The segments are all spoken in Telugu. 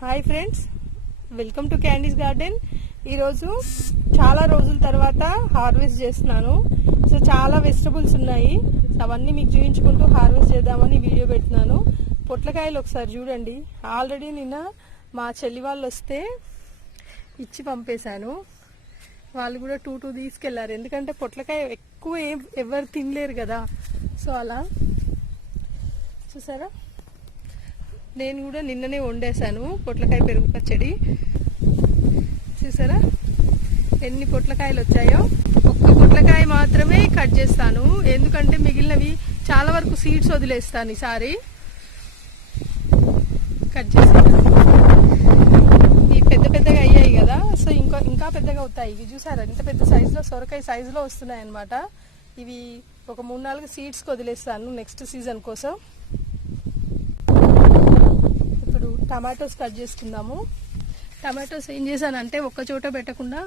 Hi friends, welcome to candies garden. ఈరోజు చాలా రోజుల తర్వాత హార్వెస్ట్ చేస్తున్నాను. సో చాలా వెజిటబుల్స్ ఉన్నాయి, అవన్నీ మీకు చూపించుకుంటూ హార్వెస్ట్ చేద్దామని వీడియో పెడుతున్నాను. పొట్లకాయలు ఒకసారి చూడండి. ఆల్రెడీ నిన్న మా చెల్లి వాళ్ళు వస్తే ఇచ్చి పంపేశాను. వాళ్ళు కూడా టూ తీసుకెళ్లారు, ఎందుకంటే పొట్లకాయ ఎక్కువ ఎవరు తినలేరు కదా. సో అలా చూసారా, నేను కూడా నిన్ననే వండేశాను పొట్లకాయ పెరుగు పచ్చడి. చూసారా ఎన్ని పొట్లకాయలు వచ్చాయో. ఒక్క పొట్లకాయ మాత్రమే కట్ చేస్తాను, ఎందుకంటే మిగిలినవి చాలా వరకు సీడ్స్ వదిలేస్తాను. ఈసారి కట్ చేస్తాను. ఈ పెద్దగా అయ్యాయి కదా, సో ఇంకా పెద్దగా అవుతాయి. ఇవి చూసారా ఇంత పెద్ద సైజులో, సొరకాయ సైజులో వస్తున్నాయి అన్నమాట. ఇవి ఒక 3-4 సీడ్స్కి వదిలేస్తాను నెక్స్ట్ సీజన్ కోసం. ఇప్పుడు టమాటోస్ కట్ చేసుకుందాము. టమాటోస్ ఏం చేశానంటే ఒక్క చోట పెట్టకుండా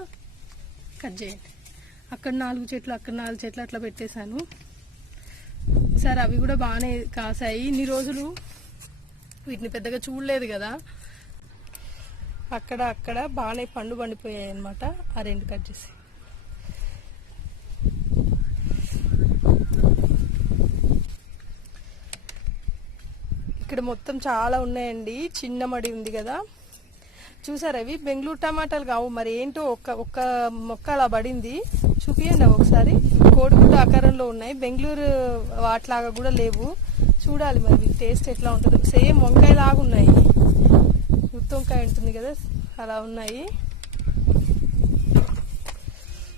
కట్ చేయండి. అక్కడ 4 చెట్లు, అక్కడ 4 చెట్లు అట్లా పెట్టేశాను. సరే, అవి కూడా బాగానే కాసాయి. ఇన్ని రోజులు వీటిని పెద్దగా చూడలేదు కదా, అక్కడ బాగానే పండిపోయాయి అన్నమాట. ఆ 2 కట్ చేసి ఇక్కడ మొత్తం చాలా ఉన్నాయండి. చిన్న మడి ఉంది కదా, చూసారు. అవి బెంగళూరు టమాటాలు కావు, మరి ఏంటో ఒక్క మొక్క అలా పడింది. చూపియండి ఒకసారి. కోడిగుడ్డు ఆకారంలో ఉన్నాయి, బెంగళూరు వాటిలాగా కూడా లేవు. చూడాలి మరి టేస్ట్ ఎట్లా ఉంటుందో. సేమ్ వంకాయ లాగా ఉన్నాయి, గుత్తి వంకాయ ఉంటుంది కదా, అలా ఉన్నాయి.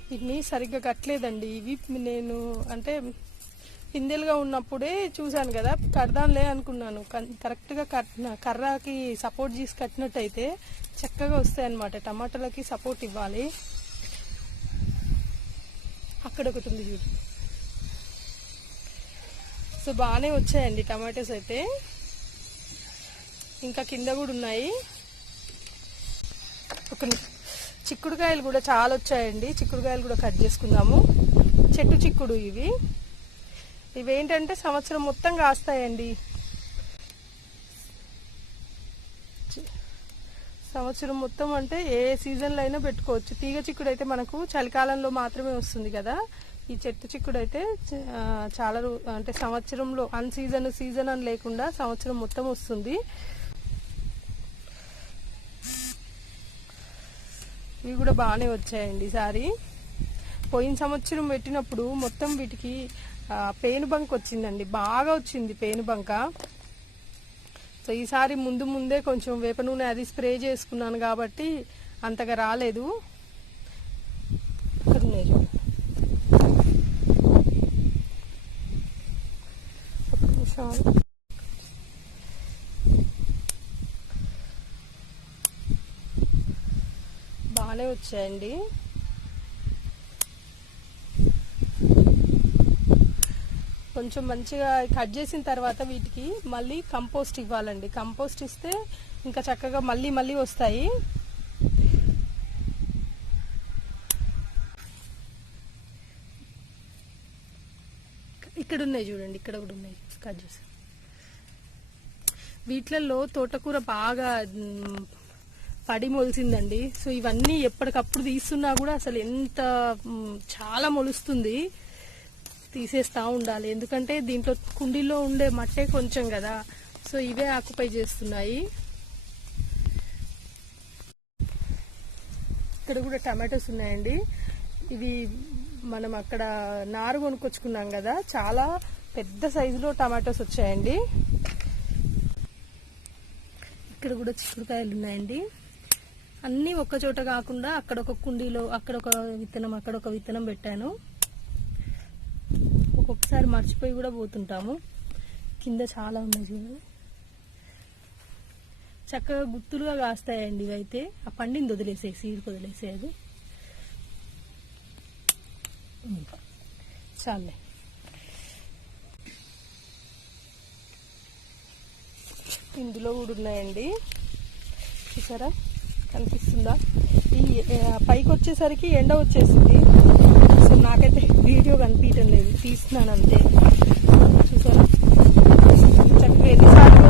వీటిని సరిగ్గా కట్టలేదండి. ఇవి నేను అంటే పిందెలుగా ఉన్నప్పుడే చూశాను కదా, కడదాంలే అనుకున్నాను. కరెక్ట్గా కర్రకి సపోర్ట్ చేసి కట్టినట్టయితే చక్కగా వస్తాయి అన్నమాట. టమాటాలకి సపోర్ట్ ఇవ్వాలి. అక్కడ ఒకటి ఉంది చూడు. సో బాగానే వచ్చాయండి టమాటోస్ అయితే. ఇంకా కింద కూడా ఉన్నాయి. చిక్కుడుకాయలు కూడా చాలా వచ్చాయండి. చిక్కుడుకాయలు కూడా కట్ చేసుకుందాము. చెట్టు చిక్కుడు ఇవేంటంటే సంవత్సరం మొత్తం కాస్తాయండి. సంవత్సరం మొత్తం అంటే ఏ సీజన్లో అయినా పెట్టుకోవచ్చు. తీగ చిక్కుడు అయితే మనకు చలికాలంలో మాత్రమే వస్తుంది కదా. ఈ చెట్టు చిక్కుడు అయితే చాలా అంటే సంవత్సరంలో సీజన్ అని లేకుండా సంవత్సరం మొత్తం వస్తుంది. ఇవి కూడా బాగానే వచ్చాయండి ఈసారి. పోయిన సంవత్సరం పెట్టినప్పుడు మొత్తం వీటికి పేనుబంక వచ్చిందండి, బాగా వచ్చింది పేనుబంక. సో ఈసారి ముందే కొంచెం వేప నూనె అది స్ప్రే చేసుకున్నాను కాబట్టి అంతగా రాలేదు. బాగానే వచ్చాయండి. కొంచెం మంచిగా కట్ చేసిన తర్వాత వీటికి మళ్ళీ కంపోస్ట్ ఇవ్వాలండి. కంపోస్ట్ ఇస్తే ఇంకా చక్కగా మళ్ళీ వస్తాయి. ఇక్కడ ఉన్నాయి చూడండి, ఇక్కడ కూడా ఉన్నాయి కట్ చేసి. వీటిలలో తోటకూర బాగా పడి మొలిసిందండి. సో ఇవన్నీ ఎప్పటికప్పుడు తీస్తున్నా కూడా అసలు చాలా మొలుస్తుంది. తీసేస్తా ఉండాలి, ఎందుకంటే దీంట్లో కుండీలో ఉండే మట్టే కొంచెం కదా. సో ఇవే ఆక్యుపై చేస్తున్నాయి. ఇక్కడ కూడా టమాటోస్ ఉన్నాయండి. ఇవి మనం అక్కడ నారు కొనుక్కొచ్చుకున్నాం కదా, చాలా పెద్ద సైజులో టమాటోస్ వచ్చాయండి. ఇక్కడ కూడా చిక్కుడుకాయలు ఉన్నాయండి. అన్నీ ఒక్క చోట కాకుండా అక్కడ ఒక కుండీలో అక్కడ ఒక విత్తనం పెట్టాను. ఒక్కొక్కసారి మర్చిపోయి కూడా పోతుంటాము. కింద చాలా ఉన్నాయి చూడండి, చక్కగా గుత్తులుగా కాస్తాయండి. ఇవైతే ఆ పండింది వదిలేసాయి, సీడ్కి వదిలేసేది చాలే. ఇందులో కూడా ఉన్నాయండి, చూసారా, కనిపిస్తుందా? ఈ పైకి వచ్చేసరికి ఎండ వచ్చేసింది. సో నాకైతే వీడియో కనిపించడం లేదు, తీస్తున్నాను అంతే. చూసారా చక్కగా ఎన్నిసార్లు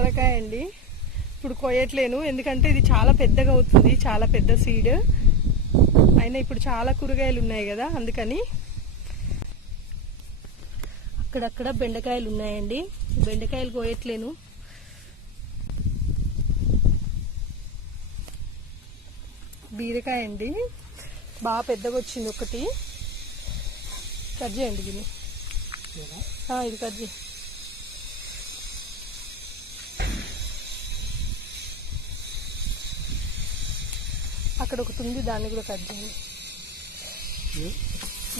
సోరకాయ అండి. ఇప్పుడు కోయట్లేను ఎందుకంటే ఇది చాలా పెద్దగా అవుతుంది, చాలా పెద్ద సీడ్. అయినా ఇప్పుడు చాలా కూరగాయలు ఉన్నాయి కదా అందుకని. అక్కడక్కడ బెండకాయలు ఉన్నాయండి, బెండకాయలు కోయట్లేను. బీరకాయ అండి, బాగా పెద్దగా వచ్చింది ఒకటి. కట్ చేయండి దీన్ని, ఇది కట్ చేయి. అక్కడ ఒకటి ఉంది, దాన్ని కూడా కట్ చేయండి.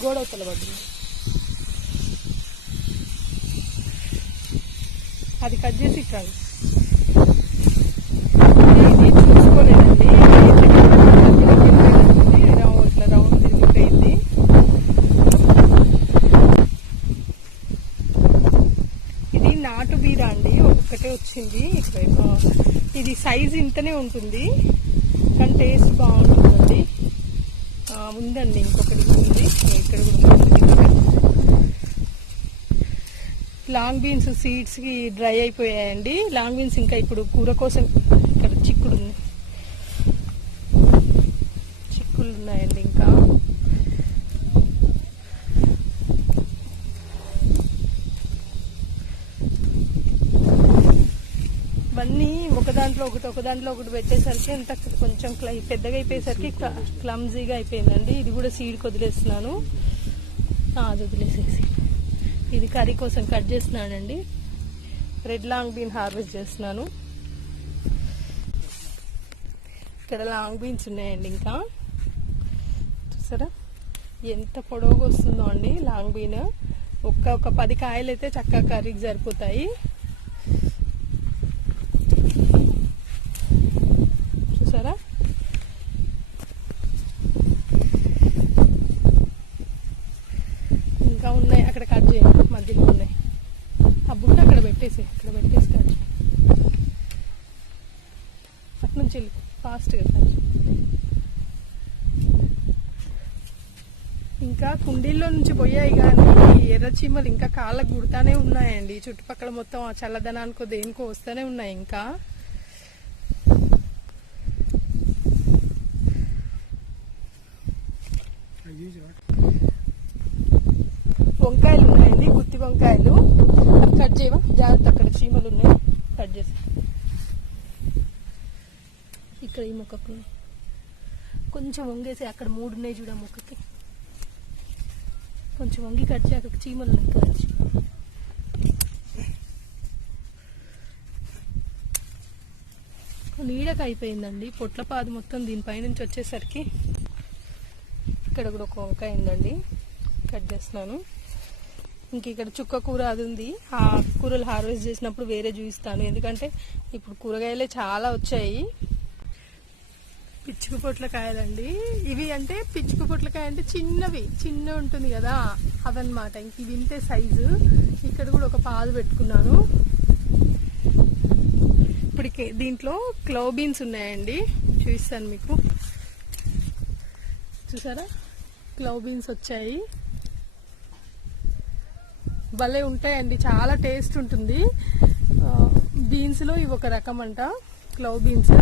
గోడవతల పడ్డది, అది కట్ చేసి కాదు. ఇది చూసుకోలేదండి, ఇట్లా రౌండ్ తిరిగిపోయింది. ఇది నాటు బీర అండి, ఒక్కొక్కటే వచ్చింది. ఇది సైజు ఇంతనే ఉంటుంది కానీ టేస్ట్ బాగుంటుందండి. ఉందండి ఇంకొకటి ఉంది, ఇక్కడ కూడా లాంగ్ బీన్స్ సీడ్స్ కి డ్రై అయిపోయాయండి. లాంగ్ బీన్స్ ఇంకా ఇప్పుడు కూర కోసం ఇక్కడ చిక్కుడు ఉంది, చిక్కులు ఉన్నాయండి. ఇంకా ఇవన్నీ ఒకదాంట్లో ఒకటి పెట్టేసరికి అంత కొంచెం పెద్దగా అయిపోయేసరికి క్లమ్జీగా అయిపోయిందండి. ఇది కూడా సీడ్కి వదిలేస్తున్నాను, అది వదిలేసేసి. ఇది కర్రీ కోసం కట్ చేస్తున్నానండి. రెడ్ లాంగ్ బీన్ హార్వెస్ట్ చేస్తున్నాను. ఇక్కడ లాంగ్ బీన్స్ ఉన్నాయండి. ఇంకా చూసారా ఎంత పొడవుగా వస్తుందో అండి లాంగ్ బీన్. ఒక 10 కాయలు అయితే చక్కగా కర్రీకి సరిపోతాయి. చూసారా ఇంకా ఉన్నాయి, అక్కడ కట్ చేయండి, మధ్యలో ఉన్నాయి. ఆ బుట్ట అక్కడ పెట్టేసి కట్ చేయండి. అటు నుంచి వెళ్ళి ఫాస్ట్గా కట్ చేయండి. ఇంకా కుండీల్లో నుంచి పోయాయి కానీ ఎర్ర చీమలు ఇంకా కాళ్ళకు గుడతానే ఉన్నాయండి. చుట్టుపక్కల మొత్తం ఆ చల్లదనానికో దేనికో వస్తూనే ఉన్నాయి. ఇంకా వంకాయలు ఉన్నాయండి, గుత్తి వంకాయలు. కట్ చేయవా, జాగ్రత్త, అక్కడ చీమలు ఉన్నాయి, కట్ చేసి. ఇక్కడ ఈ మొక్కకు కొంచెం వంగేసి, అక్కడ 3 ఉన్నాయి చూడ మొక్కకి, కొంచెం వంగి కట్ చేసి అక్కడ చీమలు ఉన్నాయి. కట్ నీడకు అయిపోయిందండి, పొట్లపాదు మొత్తం దీనిపైనుంచి వచ్చేసరికి. ఇక్కడ కూడా ఒక వంకాయ ఉందండి, కట్ చేస్తున్నాను. ఇంక ఇక్కడ చుక్క కూర అది ఉంది, ఆ కూరలు హార్వెస్ట్ చేసినప్పుడు వేరే చూపిస్తాను. ఎందుకంటే ఇప్పుడు కూరగాయలే చాలా వచ్చాయి. పిచ్చుకు పొట్లకాయలండి ఇవి. అంటే పిచ్చుకు పొట్లకాయ అంటే చిన్న ఉంటుంది కదా, అవన్నమాట. ఇంక ఇవి ఇంతే సైజు. ఇక్కడ కూడా ఒక పాదు పెట్టుకున్నాను. ఇప్పుడు దీంట్లో క్లవ్ బీన్స్ ఉన్నాయండి, చూపిస్తాను మీకు. చూసారా క్లవ్ బీన్స్ వచ్చాయి, భలే ఉంటాయండి, చాలా టేస్ట్ ఉంటుంది. బీన్స్లో ఇవి ఒక రకం అంట, క్లవ్ బీన్స్.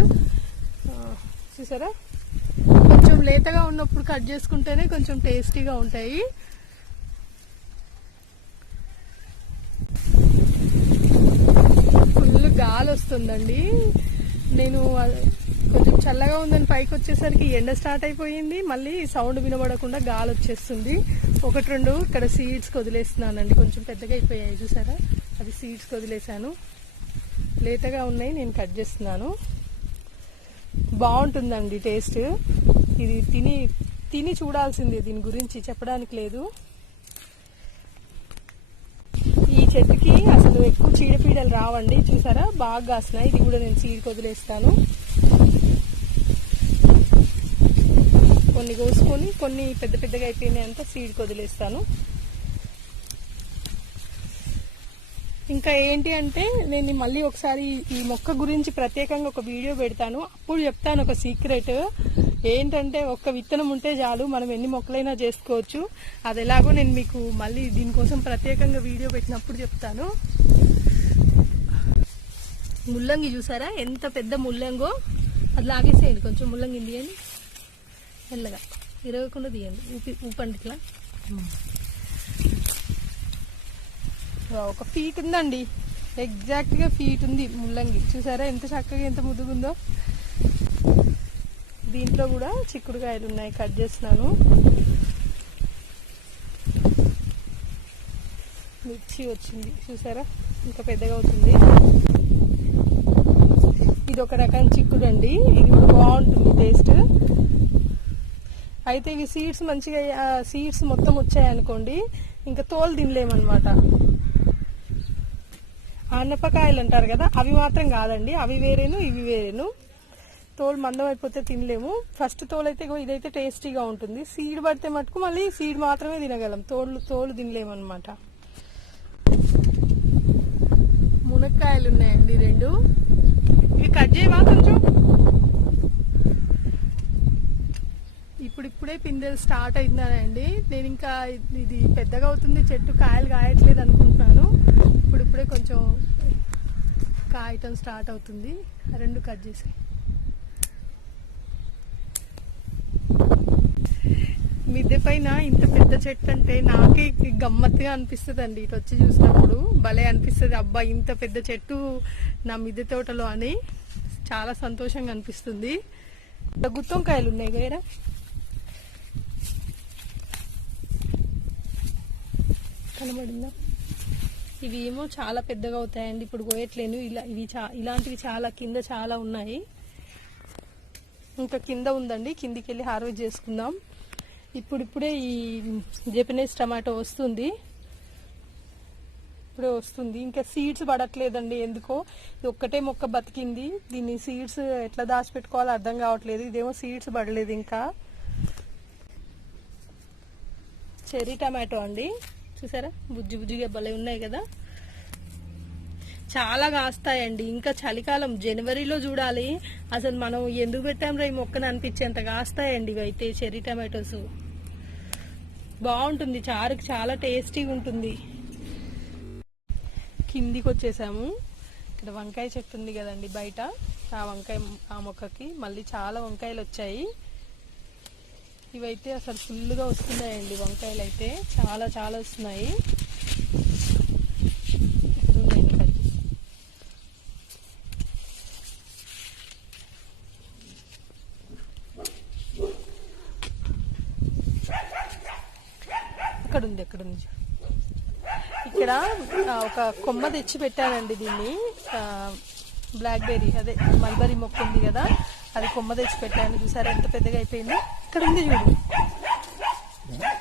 చూసారా కొంచెం లేతగా ఉన్నప్పుడు కట్ చేసుకుంటేనే కొంచెం టేస్టీగా ఉంటాయి. ఫుల్ గాలి వస్తుందండి. నేను కొంచెం చల్లగా ఉందని పైకి వచ్చేసరికి ఎండ స్టార్ట్ అయిపోయింది. మళ్ళీ సౌండ్ వినబడకుండా గాలి వచ్చేస్తుంది. 1-2 ఇక్కడ సీడ్స్కి వదిలేస్తున్నానండి, కొంచెం పెద్దగా అయిపోయాయి. చూసారా అది సీడ్స్కి వదిలేసాను, లేతగా ఉన్నాయి, నేను కట్ చేస్తున్నాను. బాగుంటుందండి టేస్ట్. ఇది తిని చూడాల్సిందే, దీని గురించి చెప్పడానికి లేదు. ఈ చెట్టుకి అసలు ఎక్కువ చీడపీడలు రావండి. చూసారా బాగా కాస్తున్నాయి. ఇది కూడా నేను సీడ్కి వదిలేస్తాను. కొన్ని కోసుకొని కొన్ని పెద్దగా అయిపోయినాయి అంతా సీడ్కి వదిలేస్తాను. ఇంకా ఏంటి అంటే నేను మళ్ళీ ఒకసారి ఈ మొక్క గురించి ప్రత్యేకంగా ఒక వీడియో పెడతాను, అప్పుడు చెప్తాను ఒక సీక్రెట్. ఏంటంటే ఒక్క విత్తనం ఉంటే చాలు, మనం ఎన్ని మొక్కలైనా చేసుకోవచ్చు. అది ఎలాగో నేను మీకు మళ్ళీ దీనికోసం ప్రత్యేకంగా వీడియో పెట్టినప్పుడు చెప్తాను. ముల్లంగి చూసారా ఎంత పెద్ద ముల్లంగో. అది లాగేసేయండి, కొంచెం ముల్లంగి తీయండి మెల్లగా, ఇరగకుండా తీయండి, ఊపండి ఇట్లా. ఒక ఫీట్ ఉందండి, ఎగ్జాక్ట్గా ఫీట్ ఉంది ముల్లంగి. చూసారా ఎంత చక్కగా ఎంత ముద్దుగుందో. దీంట్లో కూడా చిక్కుడుకాయలు ఉన్నాయి, కట్ చేస్తున్నాను. మిర్చి వచ్చింది చూసారా, ఇంకా పెద్దగా అవుతుంది. ఇది ఒక రకం చిక్కుడు అండి, ఇది కూడా బాగుంటుంది టేస్ట్. అయితే ఇవి సీడ్స్ మంచిగా, సీడ్స్ మొత్తం వచ్చాయనుకోండి ఇంకా తోలు తినలేమన్నమాట. ఆనపకాయలు అంటారు కదా, అవి మాత్రం కాదండి, అవి వేరేను ఇవి వేరేను. తోలు మందం అయిపోతే తినలేము. ఫస్ట్ తోలు అయితే ఇదైతే టేస్టీగా ఉంటుంది. సీడ్ పడితే మటుకు మళ్ళీ సీడ్ మాత్రమే తినగలం, తోలు తినలేము అనమాట. మునక్కాయలు ఉన్నాయండి 2, ఇవి కట్ చేయవా కొంచెం. ఇప్పుడిప్పుడే పిందెలు స్టార్ట్ అవుతున్నాయండి. నేను ఇంకా ఇది పెద్దగా అవుతుంది చెట్టు, కాయలు కాయట్లేదు అనుకుంటున్నాను. ఇప్పుడిప్పుడే కొంచెం కాయటం స్టార్ట్ అవుతుంది. 2 కట్ చేసి మిద్దె పైన ఇంత పెద్ద చెట్టు అంటే నాకే గమ్మత్తుగా అనిపిస్తుంది అండి. ఇటు వచ్చి చూసినప్పుడు భలే అనిపిస్తుంది, అబ్బా ఇంత పెద్ద చెట్టు నా మిద్దె తోటలో అని చాలా సంతోషంగా అనిపిస్తుంది. గుత్తొంకాయలు ఉన్నాయి కదా, కనబడిందా? ఇవి ఏమో చాలా పెద్దగా అవుతాయండి, ఇప్పుడు కోయట్లేను. ఇలాంటివి చాలా కింద చాలా ఉన్నాయి. ఇంకా కింద ఉందండి, కిందికి వెళ్ళి హార్వెస్ట్ చేసుకుందాం. ఇప్పుడిప్పుడే ఈ జపనీస్ టమాటో వస్తుంది, ఇప్పుడే వస్తుంది. ఇంకా సీడ్స్ పడట్లేదండి ఎందుకో. ఇది ఒక్కటే మొక్క బతికింది, దీన్ని సీడ్స్ ఎట్లా దాచిపెట్టుకోవాలో అర్థం కావట్లేదు. ఇదేమో సీడ్స్ పడలేదు ఇంకా. చెర్రీ టమాటో అండి, చూసారా బుజ్జి బుజ్జిగా భలే ఉన్నాయి కదా, చాలా కాస్తాయండి. ఇంకా చలికాలం జనవరిలో చూడాలి అసలు మనం ఎందుకు పెట్టాంరా ఈ మొక్కను అనిపించేంత కాస్తాయండి ఇవైతే. చెర్రీ టమాటోస్ బాగుంటుంది, చారుకి చాలా టేస్టీగా ఉంటుంది. కిందికి వచ్చేసాము. ఇక్కడ వంకాయ చెట్టు ఉంది కదండి బయట, ఆ మొక్కకి మళ్ళీ చాలా వంకాయలు వచ్చాయి. ఇవైతే అసలు ఫుల్గా వస్తున్నాయండి వంకాయలు అయితే, చాలా చాలా వస్తున్నాయి. ఎక్కడుంది ఇక్కడ ఒక కొమ్మ తెచ్చి పెట్టానండి. దీన్ని బ్లాక్ బెర్రీ అదే మల్బరీ మొక్క ఉంది కదా, అది కొమ్మ తెచ్చి పెట్టాను. చూసారా ఎంత పెద్దగా అయిపోయింది. ఇక్కడ ఉంది చూడు,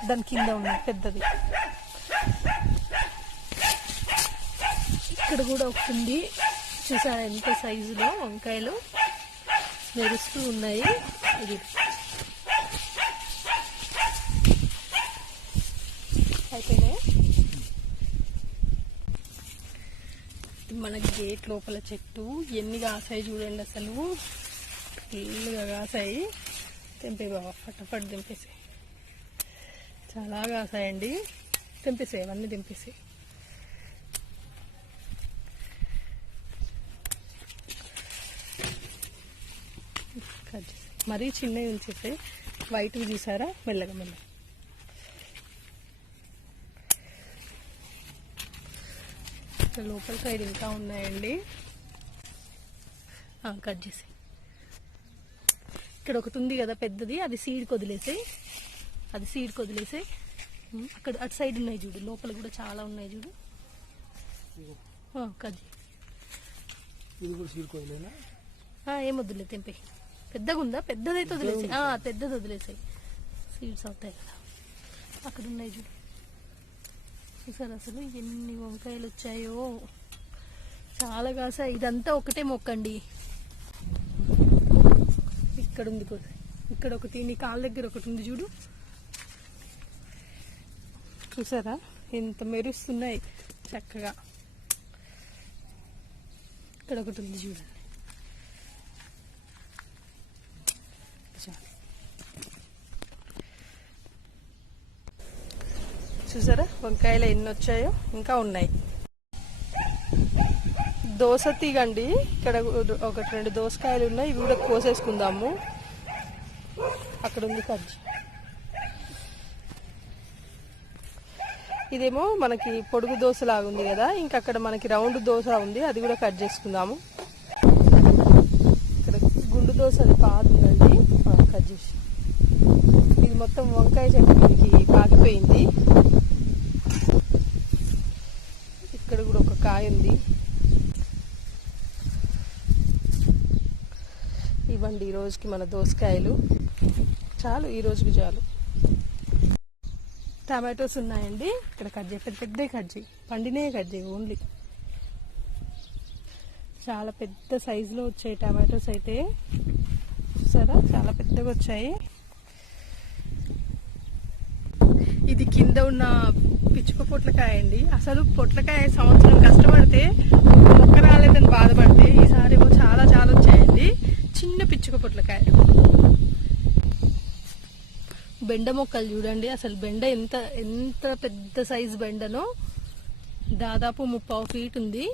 దాని కింద ఉంది పెద్దది. ఇక్కడ కూడా ఒకటి ఉంది, చూసారా ఎంత సైజులో వంకాయలు మెరుస్తూ ఉన్నాయి. ఇది అయిపోయినాయి. మన గేట్ లోపల చెట్టు ఎన్ని కాసాయి చూడండి, అసలు ఫుల్గా కాసాయి. తెంపే బాబా, ఫటాఫట్ తెంపేసాయి, చాలా కాసాయండి. తెంపేసాయి, అవన్నీ తెంపేసాయి. మరీ చిన్నవి ఉంచేసాయి, వైట్వి చూసారా, మెల్లగా మెల్లగా. లోపల సైడ్ ఇంకా ఉన్నాయండి, కట్ చేసి. ఇక్కడ ఒకటి ఉంది కదా పెద్దది, అది సీడ్కి వదిలేసాయి, అక్కడ అటు సైడ్ ఉన్నాయి చూడు, లోపల కూడా చాలా ఉన్నాయి చూడు. కట్ ఏం వద్దులే, తెంపే. పెద్దగా ఉందా? పెద్దదైతే వదిలేసాయి, పెద్దది వదిలేసాయి, సీడ్స్ అవుతాయి కదా. అక్కడ ఉన్నాయి చూడు, చూసారు అసలు ఎన్ని వంకాయలు వచ్చాయో, చాలా కాసాయి. ఇదంతా ఒకటే మొక్కండి. ఇక్కడ ఉంది, ఇక్కడ ఒకటి, నీ కాళ్ళ దగ్గర ఒకటి ఉంది చూడు, చూసారా ఎంత మెరుస్తున్నాయి చక్కగా. ఇక్కడ ఒకటి ఉంది చూడండి, చూసారా వంకాయలు ఎన్ని వచ్చాయో, ఇంకా ఉన్నాయి. దోస తీగండి. ఇక్కడ ఒకటి 2 దోసకాయలు ఉన్నాయి, ఇవి కూడా కోసేసుకుందాము. అక్కడ ఉంది కజ్జి. ఇదేమో మనకి పొడుగు దోశ లాగా ఉంది కదా, ఇంకా అక్కడ మనకి రౌండ్ దోశ ఉంది, అది కూడా కట్ చేసుకుందాము. ఇక్కడ గుండు దోశ అది పాదుందండి, కట్ చేసి. ఇది మొత్తం వంకాయ చట్నీకి పాకిపోయింది. ఇక్కడ కూడా ఒక కాయ ఉంది. ఇవ్వండి ఈ రోజుకి మన దోసకాయలు. చాలు, ఈ రోజుకి చాలు. టమాటోస్ ఉన్నాయండి ఇక్కడ. కట్ చేయి, పెద్ద కట్ చేయి, పండినే కట్ చేయి ఓన్లీ. చాలా పెద్ద సైజులో వచ్చాయి టమాటోస్ అయితే, చూసారా చాలా పెద్దగా వచ్చాయి. ఇది కింద ఉన్న పిచ్చుక పొట్లకాయ అండి. అసలు పొట్లకాయ సంవత్సరం కష్టపడితే మొక్క రాలేదని బాధపడితే ఈసారి ఏమో చాలా చాలా వచ్చాయండి. చిన్న పిచ్చుక పొట్లకాయ. బెండ మొక్కలు చూడండి, అసలు బెండ ఎంత ఎంత పెద్ద సైజు బెండనో, దాదాపు 30 ఫీట్ ఉంది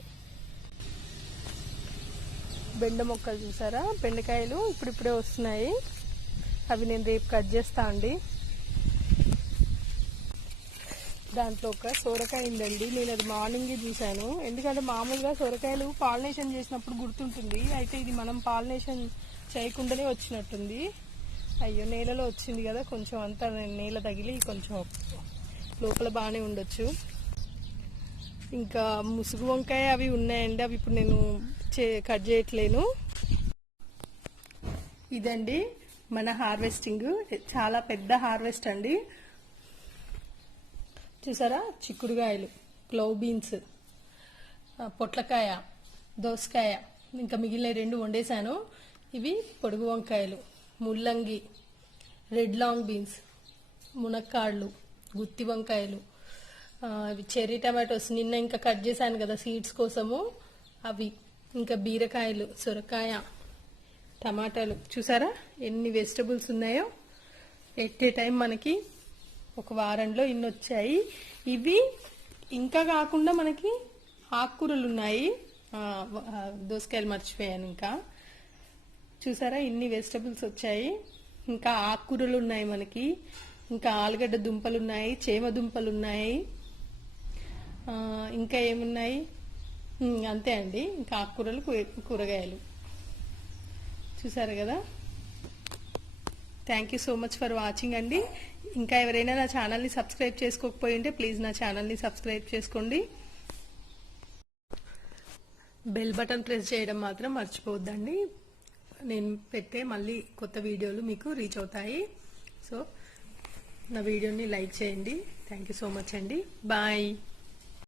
బెండ మొక్కలు. చూసారా బెండకాయలు ఇప్పుడిప్పుడే వస్తున్నాయి. అవి నేను రేపు కట్ చేస్తా అండి. దాంట్లో ఒక సొరకాయ ఉందండి, నేను అది మార్నింగే చూశాను. ఎందుకంటే మామూలుగా సొరకాయలు పాలినేషన్ చేసినప్పుడు గుర్తుంటుంది, అయితే ఇది మనం పాలినేషన్ చేయకుండానే వచ్చినట్టుంది. అయ్యో, నేలలో వచ్చింది కదా, కొంచెం అంతా నేల తగిలి కొంచెం లోపల బాగానే ఉండొచ్చు. ఇంకా ముసుగు వంకాయ అవి ఉన్నాయండి, అవి ఇప్పుడు నేను కట్ చేయట్లేను. ఇదండి మన హార్వెస్టింగ్, చాలా పెద్ద హార్వెస్ట్ అండి. చూసారా చిక్కుడుకాయలు, క్లవ్ బీన్స్, పొట్లకాయ, దోసకాయ, ఇంకా మిగిలిన 2 వండేసాను. ఇవి పొడుగు వంకాయలు, ముల్లంగి, రెడ్ లాంగ్ బీన్స్, మునక్కాళ్ళు, గుత్తి వంకాయలు, ఇవి చెర్రీ టమాటోస్ నిన్న ఇంకా కట్ చేశాను కదా సీడ్స్ కోసము అవి, ఇంకా బీరకాయలు, సొరకాయ, టమాటాలు. చూసారా ఎన్ని వెజిటబుల్స్ ఉన్నాయో. ఎట్ ఏ టైం మనకి ఒక వారంలో ఇన్ని వచ్చాయి. ఇవి ఇంకా కాకుండా మనకి ఆకుకూరలు ఉన్నాయి. దోసకాయలు మర్చిపోయాను. ఇంకా చూసారా ఇన్ని వెజిటబుల్స్ వచ్చాయి. ఇంకా ఆకుకూరలు ఉన్నాయి మనకి, ఇంకా ఆలుగడ్డ దుంపలు ఉన్నాయి, చేమ దుంపలు ఉన్నాయి, ఇంకా ఏమున్నాయి, అంతే అండి. ఇంకా ఆకుకూరలు, కూరగాయలు. చూసారు కదా. Thank you so much for watching అండి. ఇంకా ఎవరైనా నా ఛానల్ని సబ్స్క్రైబ్ చేసుకోకపోయి ఉంటే ప్లీజ్ నా ఛానల్ని సబ్స్క్రైబ్ చేసుకోండి. బెల్ బటన్ ప్రెస్ చేయడం మాత్రం మర్చిపోవద్దండి. నేను పెట్టే మళ్ళీ కొత్త వీడియోలు మీకు రీచ్ అవుతాయి. సో నా వీడియోని లైక్ చేయండి. థ్యాంక్ యూ సో మచ్ అండి. బాయ్.